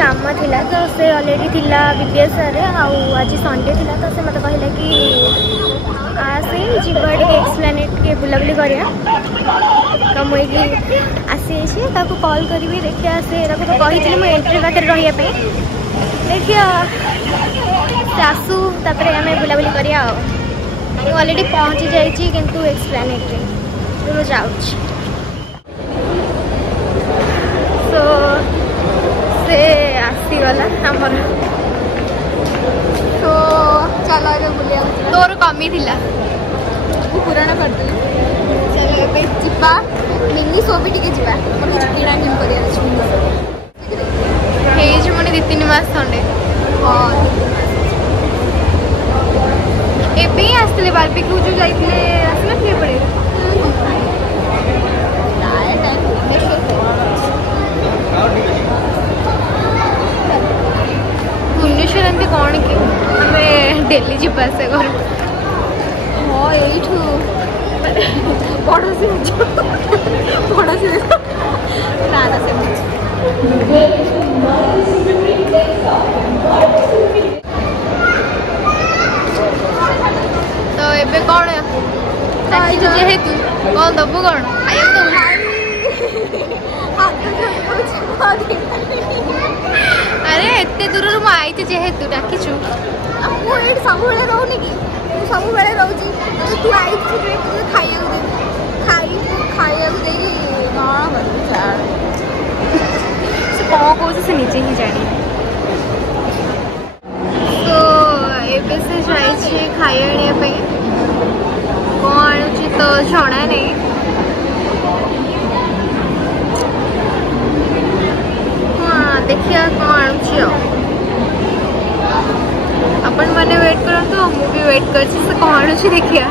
काम थिला तो से ऑलरेडी थिला बीपीएसआर आज संडे थिला तो से मत कहला कि आसे जीवा एक्सप्लेनेट के बुलाबुली करिया तो मुझे आसी कॉल करी देखिए से तो कही मुझे एंट्री पाखे रही देखिए से आसू तापर आम बुलाबुली करिया ऑलरेडी पहुँची जाइए किंतु एक्सप्लेनेट रे जाऊँ सो से आसीगला आमर तो चलो ये बुलिया तोर कमी थिला पुराना करदे चलो ए जिबा मिनी सो भी टिके जिबा किना किन करिया अछि हे जे मने 2-3 मास संडे हां एबे आसले बारबेक्यू जो जाइतले आसले के पड़े भुवनेश्वर एमती कौन कि आम डेली जावा से घर हाँ यू पड़ोसी पड़ोसी ना ना से तो एबे कौन जेहेतु कौन दबु कौन खाइए तो अरे एते दूर आई जेहेतु डाकिचु मुझे सब रोनी कि सब रोची तू आई खाइया खाइया दे कौन से कौन कौन से निजे ही जानी तो एबे से जाए खाइया आने कौन आणुची तो जଣା नहीं देखिए कौन आणुची अपन मैंने वेट करंतु मु भी वेट करछि से कौन आणुची देखिए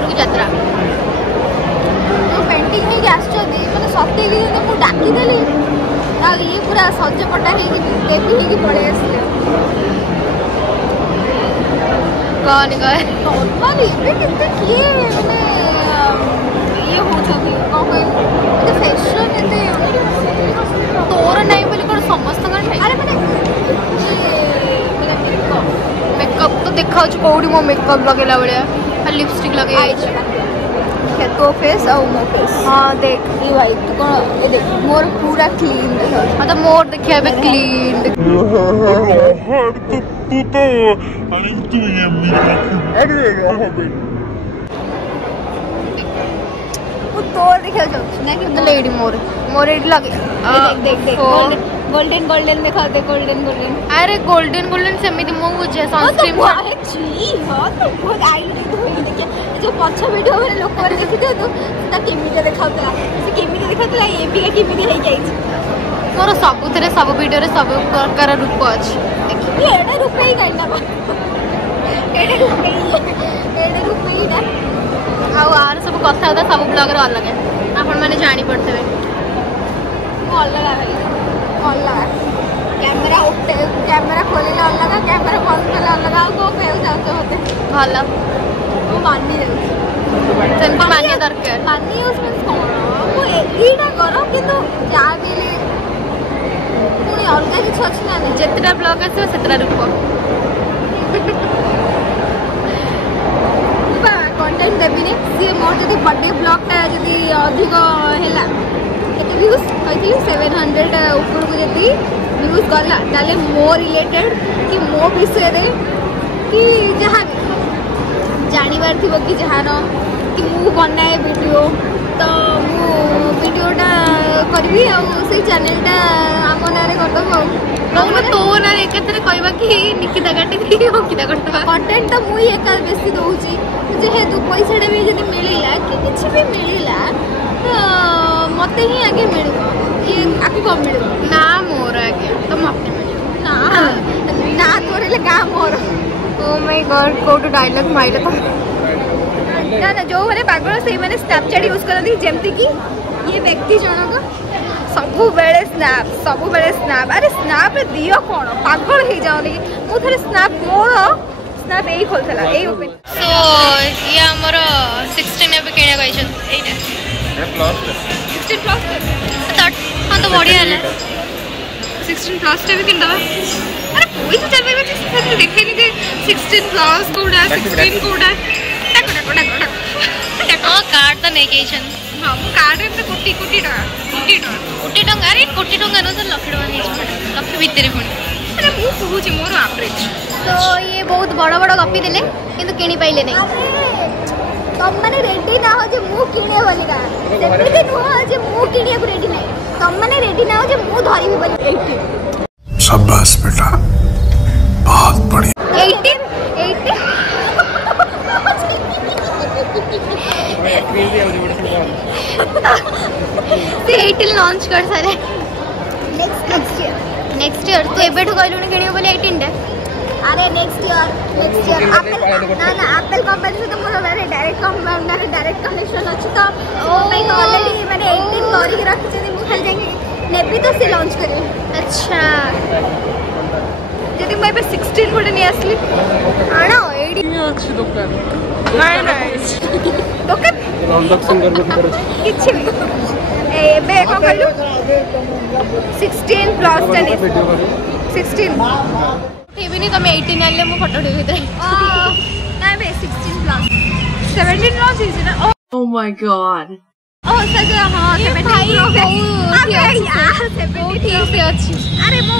घर को यात्रा पेंटिंग नहीं आसुँच मैंने सतेली मुझे डाकिदेली ये पूरा सजपटा देवी हो पड़े आसले कौन नॉर्मली किए मैंने ये होती कौन कह फैशन तोर नहीं बोली कौन समस्त अरे मैंने मेकअप तो देखा कौटी मो मेकअप लगेला भाया लिपस्टिक लगे तो फेस और मो फेस हाँ देख ये भाई तू कौन ये देख मोर पूरा क्लीन देखा मतलब मोर देखिए अबे क्लीन तोर देखा जो लेडी मोर मोर एडी लगे देख देख देख गोल्डन गोल्डन देखा दे गोल्डन गोल्डन अरे गोल्डन गोल्डन सेमिति मो बुझे सनस्क्रीन है छी हां तो बहुत आईडी धोई देखिए जो पछ वीडियो में लोक कर देखि दे तो ता केमिति देखाउतला से केमिति देखाउतला ये भी केमिति हे जाई मोर सबुतरे सब वीडियो रे सब प्रकार रूप अछि देखि एडा रूप ही गाइना बा एडा रूप ही ना आउ आर सब कथा होता सब ब्लॉग रे अलग है आपण माने जानि पड़तबे अलग है अलग कैमरा उठे कैमरा खोले अलग कैमरा बंद कले अलग को कह जाते होते भल वो मानी सेमती मानिया दरकार मानी उसमें वो एटा करो किंतु जा गेले पुनी अलग किछ अछि ना जेतरा ब्लॉग आसे सेतरा रूप बा कंटेंट देबिनी से मोर जदी बर्थडे ब्लॉग ता जदी अधिक हैला केते व्यूज कहिली 700 ऊपर को जदी व्यूज गला ताले मोर रिलेटेड कि मो विषय रे कि जहां जानिबार थिबो कि जहानो कि मु बनाए वीडियो तो मु वीडियोटा करबी आ से चैनलटा आम नारे करदबो कौन तो ना एकतरे कहबा कि निकिता काटी दी हो किता करतबा कंटेंट तो मुई एका बेसी दोउची जेहेतु पैसाटा भी जदी मिलिला कि किछ भी मिलिला तो मते ही आगे मिलबो ये आके कम मिलबो ना मोर आगे तो मते मिलबो ना ना तोरे ले गा मोर ओ माय गॉड कोड डायलॉग माइले तो ना ना जो माने पागल से माने स्नैपचैट यूज करती जेमती कि ये व्यक्ति जनक सबु बेले स्नैप अरे स्नैप रे दियो कोन पागल हे जाउनी मु थरे स्नैप मोर स्नैप एई खोलथला एई ओपन सो ये हमर 16 एबे केना कहछन एटा प्लस 16 प्लस हां तो बढ़िया है 16 प्लस टे भी किन दबा अरे कोई तो चलबे से देखे नहीं दे 16 प्लस कोडा 16 कोडा हां कार्ड तो नहीं कहछन हां कार्ड रे कोटी कोटी टका अरे कोटी टका न तो लाख टका नहीं लाख भीतर पुणी अरे मु कहूची मोर एवरेज तो ये बहुत बड़ बड़ कॉपी देले किंतु किनी पाइले नहीं तुम मैंने रेडी ना हो जे मु किने बोलिका सेमिति नुह जे मु किनिया को रेडी नहीं तुम मैंने रेडी ना हो जे मु धरिबी बोली 18 शाबाश बेटा बहुत बढ़िया 18 से 18 लॉन्च कर सारे नेक्स्ट ईयर तो एबेठु कहलुनी किनियो बोले 18 डे अरे नेक्स्ट ईयर एप्पल ना एप्पल कंपनी से तो मोर डायरेक्ट कनेक्शन अछि तो मैं ऑलरेडी मैंने 18 करी रखि छै मु खाली जाके नेबी तो से लॉन्च करी अच्छा जदी मैं 16 कोडे नहीं असली आना एडी अच्छी दुकान नहीं नहीं दुकान ट्रांजैक्शन करबे किछि भी एबे को कहलु 16 प्लस टेन 16 टीवी नहीं तो मैं 18 आले मु फोटो टीवी दे नहीं बे 16 प्लस 17 प्लस इज ना ओह माय गॉड ओ सच हां 17 प्लस अबे यार 17 ठीक से अछि अरे मु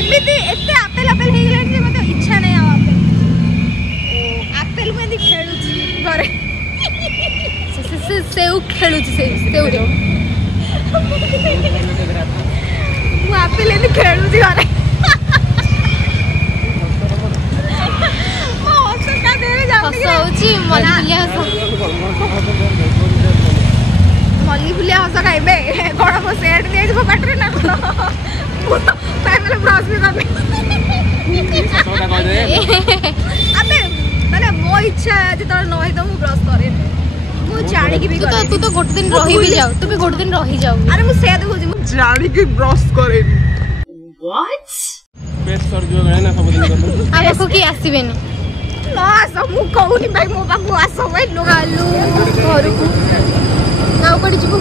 एमिति एते एप्पल हे गेले जे मते इच्छा नहीं आ एप्पल में खेलु छी घरे सेउ खेलु छी सेउ रे मु एप्पल में खेलु छी घरे मो हसका देरे जाउनी हसौची मल्ली फुलिया हस खाइबे कोन को सेट दे जे पकड़े ना फैमिली ब्राउज भी करबे अबे माने मो इच्छा जेतବେଳେ न होई त मु ब्रश करे मु जानि कि भी करे तू तो गोटे दिन रही भी जाऊ तू भी गोटे दिन रही जाऊ अरे मु से देखो मु जानी कि ब्रश करे व्हाट पेट सर्जरी गए ना सब दिन कर अब को की आसीबेनी ना सब मु कहूनी भाई मो बाबू आसो भाई लोग आलू घर को आउ पड़ी जीवु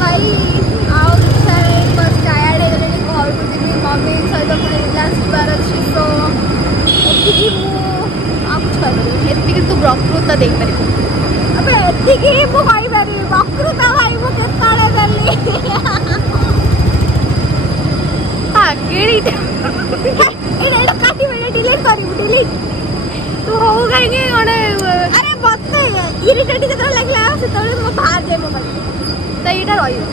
भाई आउ बस टायर्ड है गले घर को जीवी मम्मी सहित पुणे रिलायंस बार अछि सो एतिकी मु आ कुछ कर एतिकी तू प्रकृत दे पारे अबे एतिकी मु भाई बारी प्रकृत भाई मु केताले देली हां केड़ी एटा काटी मैंने डिलीट करी डिलीट तू हो गई के ओने अरे बत्ते इरिटेट जतरा लागला से तळे मो बाहर जाय मोबाइल तो एटा रहियो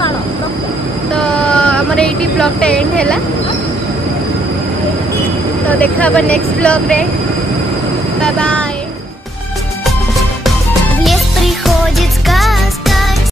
कालो तो हमर एटी ब्लॉग टा एंड हैला तो देखा बा नेक्स्ट ब्लॉग रे बाय बाय В лес приходит сказка.